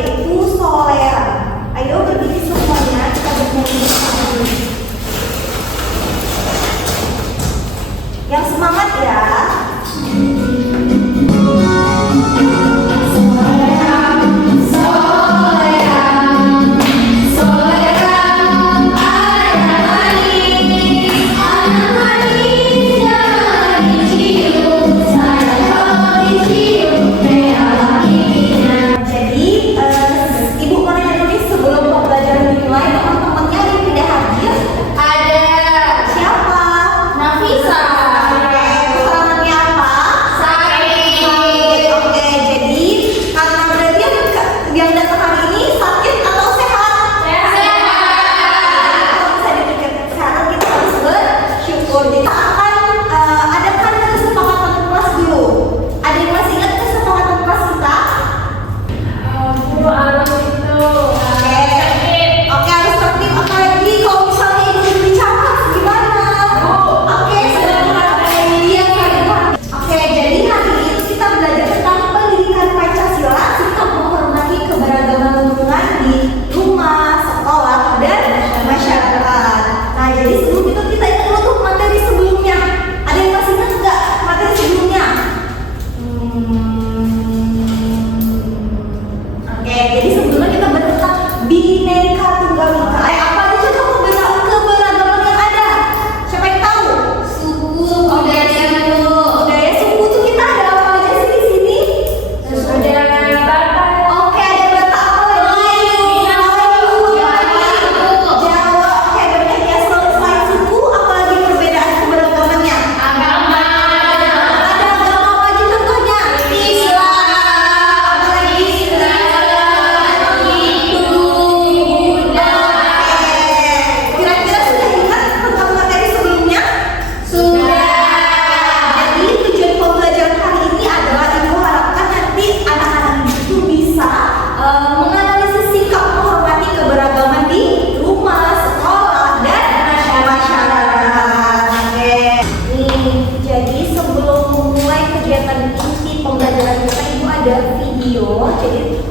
yaitu soleran. Ayo berdiri semuanya, kita bernyanyi bersama dulu. Yang semangat ya.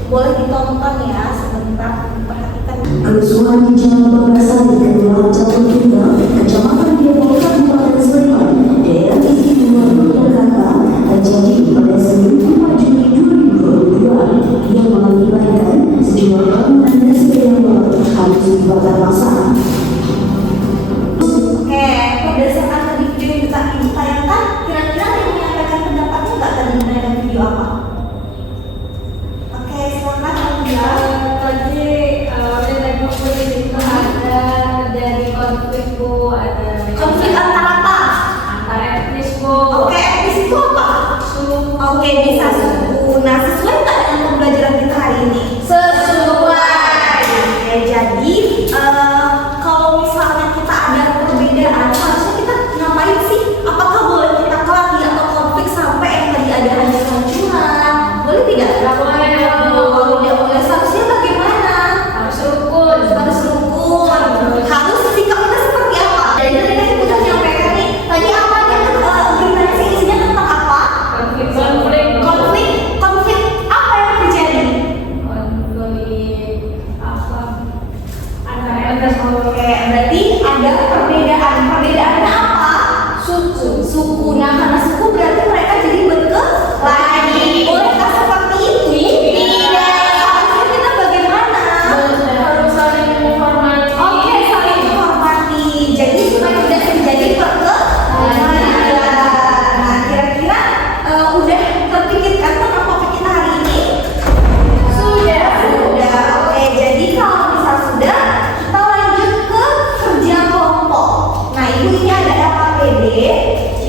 Boleh ditonton ya sebentar, perhatikan. Kerusuhan di Jalan Bangasari kedua jalur tunggal Kecamatan Depok Kabupaten Sleman daerah istimewa Yogyakarta terjadi pada Senin 4 Juni 2022 yang mengakibatkan sejumlah bangunan dan sepeda motor harus dibakar massa. Oke, berdasarkan tadi video yang kita tayangkan, kira-kira yang menyampaikan pendapatnya nggak tadi mengenai video apa? Tadi itu ada dari konflik Bu, ada konflik antara apa? antara etnis Bu. Oke, etnis itu apa? Oke, bisa suku. Nah, sesuai nggak dengan pembelajaran kita hari ini? Sesuai. Oke, jadi kalau misalnya kita ada perbedaan, harusnya kita ngapain sih? Apakah boleh kita kelahi atau konflik sampai yang tadi ada hancuran? Boleh tidak? Nggak boleh. Kalau tidak boleh, seharusnya bagaimana? Harus rukun. Harus rukun. Harus sikap kita seperti apa? Jadi tadi kita menyampaikan nih, tadi apa yang beritanya sih isinya tentang apa? Konflik apa yang terjadi? Konflik apa? Antara etnis. Oke, berarti ada perbedaan. Perbedaannya apa? Suku. Nah, karena suku berarti mereka jadi berkelahi. Bolehkah seperti itu? Tidak. Harusnya kita bagaimana? Harus saling menghormati. Oke, saling menghormati. Jadi supaya tidak terjadi perkelahian. Nah, kira-kira udah terpikirkan tentang topik kita hari ini? Sudah. Oke, jadi kalau misal sudah, kita lanjut ke kerja kelompok. Nah, ibu ini ada LKPD.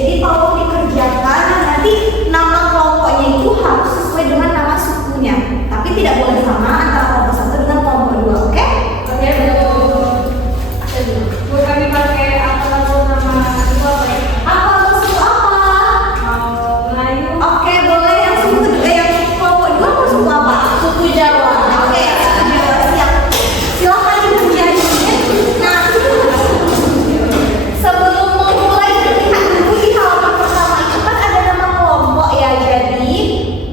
Jadi kalau dikerjakan nanti nama kelompoknya itu harus sesuai dengan nama sukunya. Tapi tidak boleh sama antara kelompok satu dengan kelompok dua. Oke? Oke Bu. Bu, kami pakai apa nama itu apa ya? Apa suku apa? Mau Melayu. Oke, boleh yang suku yang kelompok dua mau suku apa? Suku Jawa. Oke, suku Jawa siap. Silakan dikerjain. Nah, sebelum memulai latihan dulu di halaman pertama itu kan ada nama kelompok ya. Jadi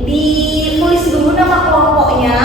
ditulis dulu nama kelompoknya.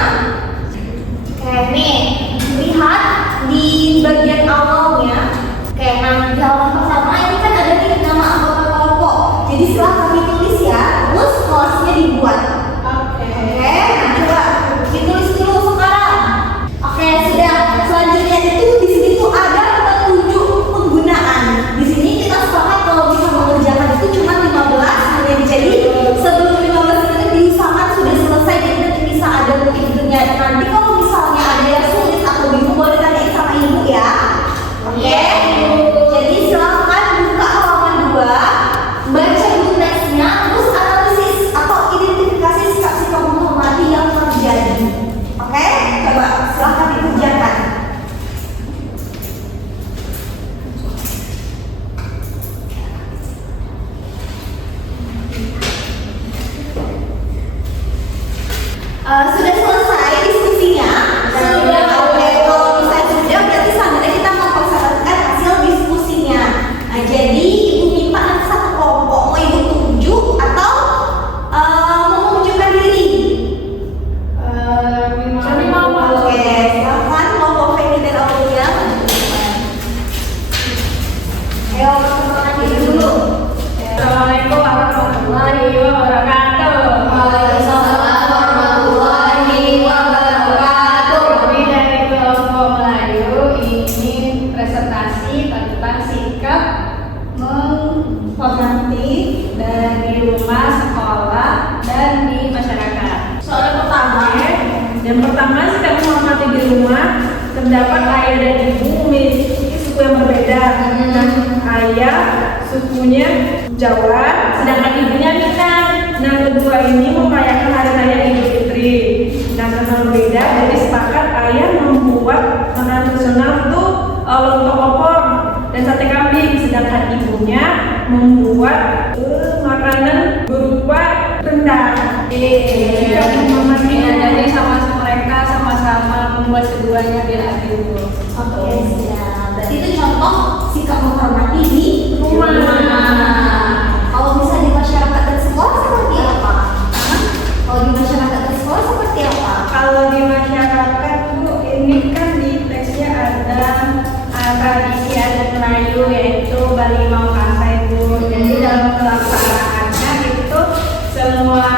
Pertama, sikap menghormati di rumah terdapat ayah dan ibu memiliki suku yang berbeda. Nah, ayah sukunya Jawa, sedangkan ibunya Minang. Nah, kedua ini merayakan hari raya Idul Fitri. Nah, karena berbeda, jadi sepakat ayah membuat makanan tradisional itu lontong opor dan sate kambing, sedangkan ibunya membuat makanan berupa rendang. Jika menghormati, jadi mereka sama-sama membuat keduanya biar adil. Oke, siap. Berarti itu contoh sikap menghormati di rumah. Kalau bisa di masyarakat dan sekolah seperti apa? Kalau di masyarakat dan sekolah seperti apa? Kalau di masyarakat Bu, ini kan di teksnya ada tradisi adat Melayu yaitu Bali Mau Kasai Bu. Jadi dalam pelaksanaannya itu semua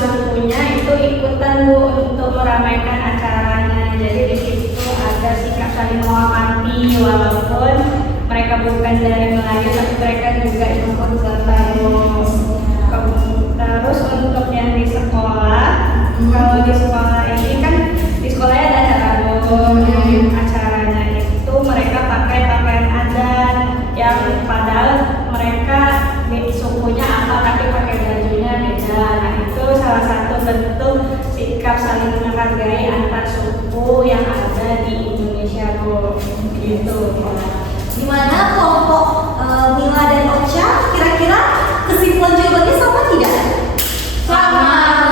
sukunya itu ikutan Bu untuk meramaikan acaranya. Jadi di situ ada sikap saling menghormati walaupun mereka bukan dari Melayu tapi mereka juga ikut serta Bu. Terus untuk yang di sekolah, kalau di sekolah ini kan di sekolahnya ada acara Bu. Acaranya itu mereka pakai pakaian adat yang padahal mereka sukunya apa tapi pakai bajunya beda. Nah itu salah satu bentuk sikap saling menghargai antar suku yang ada di Indonesia Bu. Gitu. Gimana kelompok Mila dan Ocha? Kira-kira kesimpulan jawabannya sama tidak? Sama.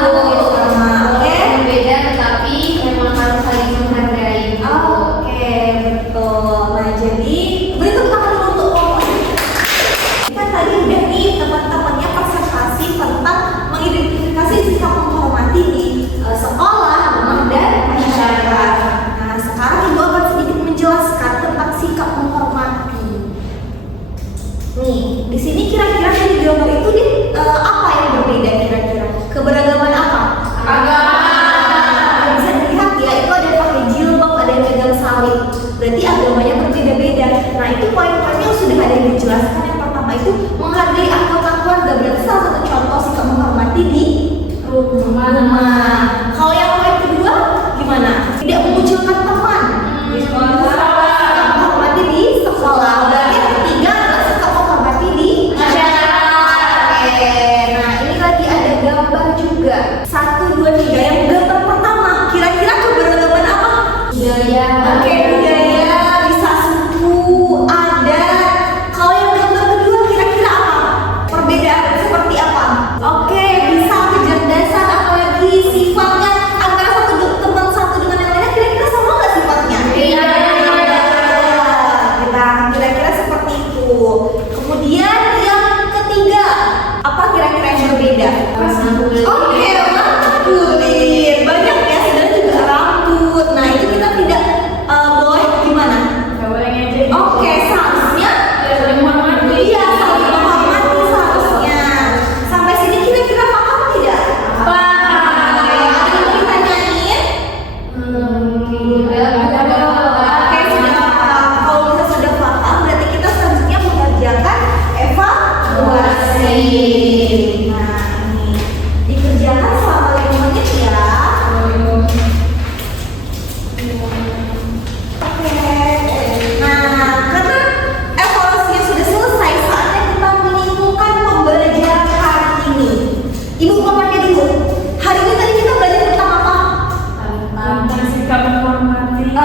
Oke. Berbeda tetapi memang harus saling menghargai. Oke, betul. Nah, jadi beri tepuk tangan dulu untuk kelompok. Kan tadi udah nih teman-temannya presentasi tentang mengidentifikasi sikap menghormati di sekolah, rumah, dan masyarakat. Nah, sekarang Ibu akan sedikit menjelaskan tentang sikap menghormati. Nih, di sini kira-kira dari gambar itu apa yang berbeda kira-kira? Keberagaman apa? Bisa dilihat ya, itu ada yang pakai jilbab, ada yang pegang salib. Berarti agamanya berbeda-beda. Nah, itu poin-poinnya yang sudah ada yang dijelaskan. Yang pertama itu menghargai anggota keluarga. Berarti salah satu contoh sikap menghormati di rumah. Kalau yang poin kedua gimana? Tidak mengucilkan teman di sekolah. Sikap menghormati di sekolah. Berarti yang ketiga adalah sikap menghormati di masyarakat. Oke. Nah, ini lagi ada gambar juga. 1, 2, 3. Yang gambar pertama, kira-kira keberagaman apa? Budaya. Oke, budaya, bisa suku, adat. Kalau yang gambar kedua kira-kira apa? Perbedaan seperti apa? Oke, bisa kecerdasan, apalagi sifatnya antara teman satu dengan yang lainnya kira-kira sama nggak sifatnya? Iya. Nah, kira-kira seperti itu. Kemudian yang ketiga, apa kira-kira yang berbeda? Oke, kulit. Banyak ya, sebenarnya juga rambut. Nah, itu kita tidak boleh gimana? Gak boleh ngejek. Oke, seharusnya Saling menghormati. iya, saling menghormati seharusnya. Sampai sini kira-kira paham tidak? Paham. Ada yang mau ditanyain? Oke, sudah paham. Kalau kita sudah paham, berarti kita selanjutnya mengerjakan evaluasi. Nah, ini dikerjakan selama 5 menit ya. Oke. Nah, karena evaluasinya sudah selesai, saatnya kita menyimpulkan pembelajaran hari ini. Ibu ngomongnya dulu. Hari ini tadi kita belajar tentang apa? Tentang sikap menghormati.